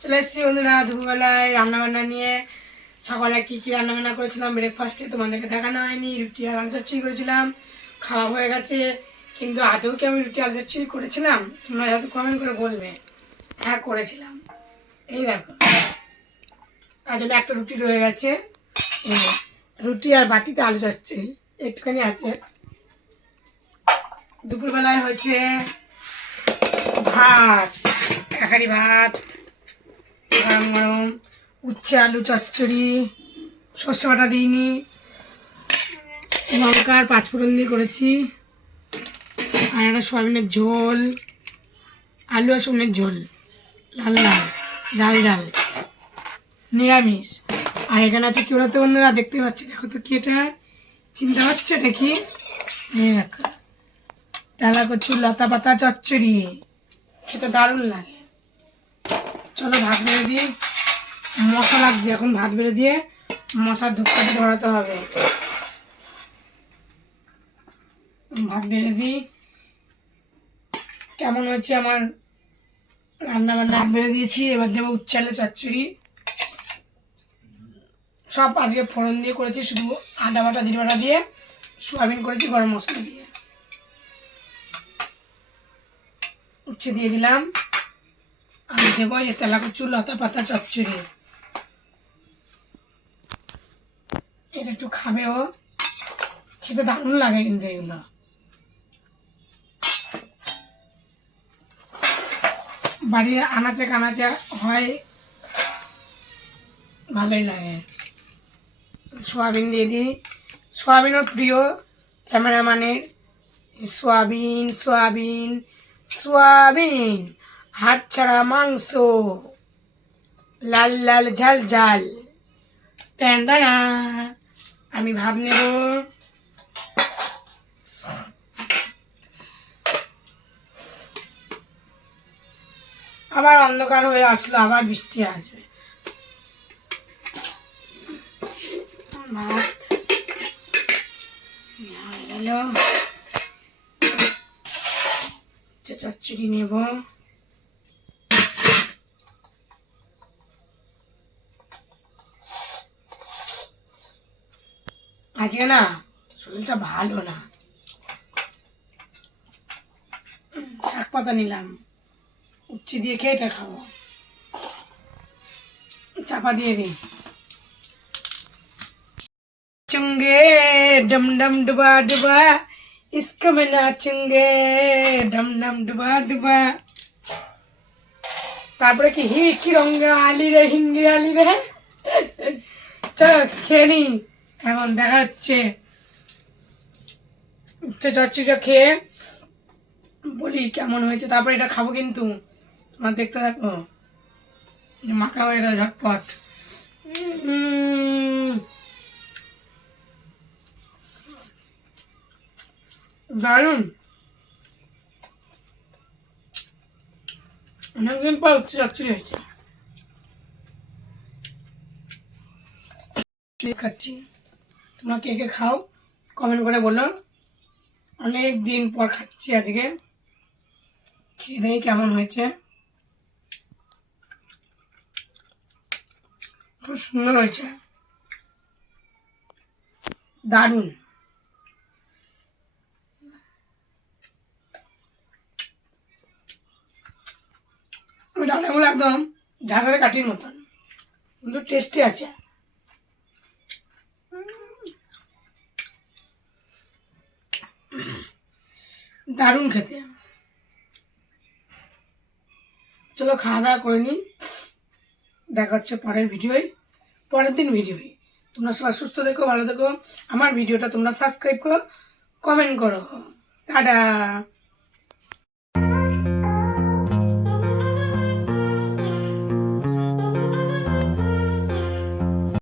চলে এসেছি বন্ধুরা দুপুরবেলায় রান্নাবান্না নিয়ে। সকালে কী কী রান্নাবান্না করেছিলাম ব্রেকফাস্টে তোমাদেরকে দেখানো হয়নি। রুটি আর আলু চচ্চড়ি করেছিলাম, খাওয়া হয়ে গেছে। কিন্তু আদৌ কি আমি রুটি আলু চচ্চড়ি করেছিলাম? তোমরা হয়তো কমেন্ট করে বলবে। হ্যাঁ করেছিলাম। এই দেখো, তার জন্য একটা রুটি রয়ে গেছে। রুটি আর বাটিতে আলু চচ্চড়ি একটুখানি আছে। দুপুরবেলায় হয়েছে ভাত, একারি ভাত, গরম গরম উচ্ছে আলু চচ্চড়ি, সর্ষে বাটা দিইনি, লঙ্কার পাঁচফোড়ন দিয়ে করেছি। আর একটা সয়াবিনের ঝোল, আলু আর সয়াবিনের ঝোল, লাল লাল ঝাল ঝাল, নিরামিষ। আর এখানে আছে কি বলতো বন্ধুরা, দেখতে পাচ্ছি, দেখো তো কি এটা, চিন্তা হচ্ছে এটা কি? এই দেখো, তেলা কচু লতা পাতা চচ্চড়ি, খেতে দারুণ লাগে। চলো ভাত বেড়ে দিই, মশা লাগছে এখন। ভাত বেড়ে দিয়ে মশার ধূপকাঠি ধরাতে হবে। ভাত বেড়ে দিই। কেমন হচ্ছে আমার রান্না বান্না? ভাত বেড়ে দিয়েছি, এবার দেবো উচ্ছে আলু চচ্চড়ি। সব আজকে ফোড়ন দিয়ে করেছি, শুধু আদা বাটা জিরে বাটা দিয়ে, সোয়াবিন করেছি গরম মশলা দিয়ে। উচ্ছে দিয়ে দিলাম, আমি দেবো এই তেলা কচু লতা পাতা চচ্চড়ি। এটা একটু খাবে ও, খেতে দারুণ লাগে কিন্তু এগুলো। বাড়ির আনাচে কানাচে হয়, ভালোই লাগে। সোয়াবিন দিয়ে দিই, সোয়াবিনও প্রিয় ক্যামেরাম্যানের। সোয়াবিন সোয়াবিন সোয়াবিন, হাত ছাড়া মাংস, লাল লাল ঝাল ঝাল। ট্যান্ডানা, আমি ভাব নেব। আবার অন্ধকার হয়ে আসলো, আবার বৃষ্টি আসবে। ভাত হয়ে গেল, চচ্চড়ি নেব। আজকে না শরীরটা ভালো না, শাক পাতা নিলাম, উচ্ছে দিয়ে খেয়ে এটা খাবো। চাপা দিয়ে দিই। चुंगे डम डम डुबा डुबा, इसको में नाचुंगे डम डम डुबा डुबा। তারপরে কি হি কি রঙ্গা আলি রে হিঙ্গি আলি রে। চলো খেয়ে নি, এখন দেখা হচ্ছে। উচ্ছে চচ্চড়িটা খেয়ে বলি কেমন হয়েছে, তারপরে এটা খাবো। কিন্তু আমার দেখতে থাকো, মাখা হয়ে গেল ঝটপট। দারুণ, অনেকদিন পর উচ্ছে চচ্চড়ি হয়েছে। খাচ্ছি, তোমরা কে কে খাও কমেন্ট করে বলো। অনেক দিন পর খাচ্ছি আজকে, খেয়ে দেখি কেমন হয়েছে। খুব সুন্দর হয়েছে, দারুণ। ডাটাগুলো একদম ঝাড়ারে কাঠির মতন, কিন্তু টেস্টি আছে। দারুণ খেতে। চলো খাওয়া দাওয়া করে নিই, দেখা হচ্ছে পরের ভিডিওয়, পরের দিন ভিডিওয়। তোমরা সবাই সুস্থ থেকো, ভালো থেকো। আমার ভিডিওটা তোমরা সাবস্ক্রাইব করো, কমেন্ট করো। টাটা।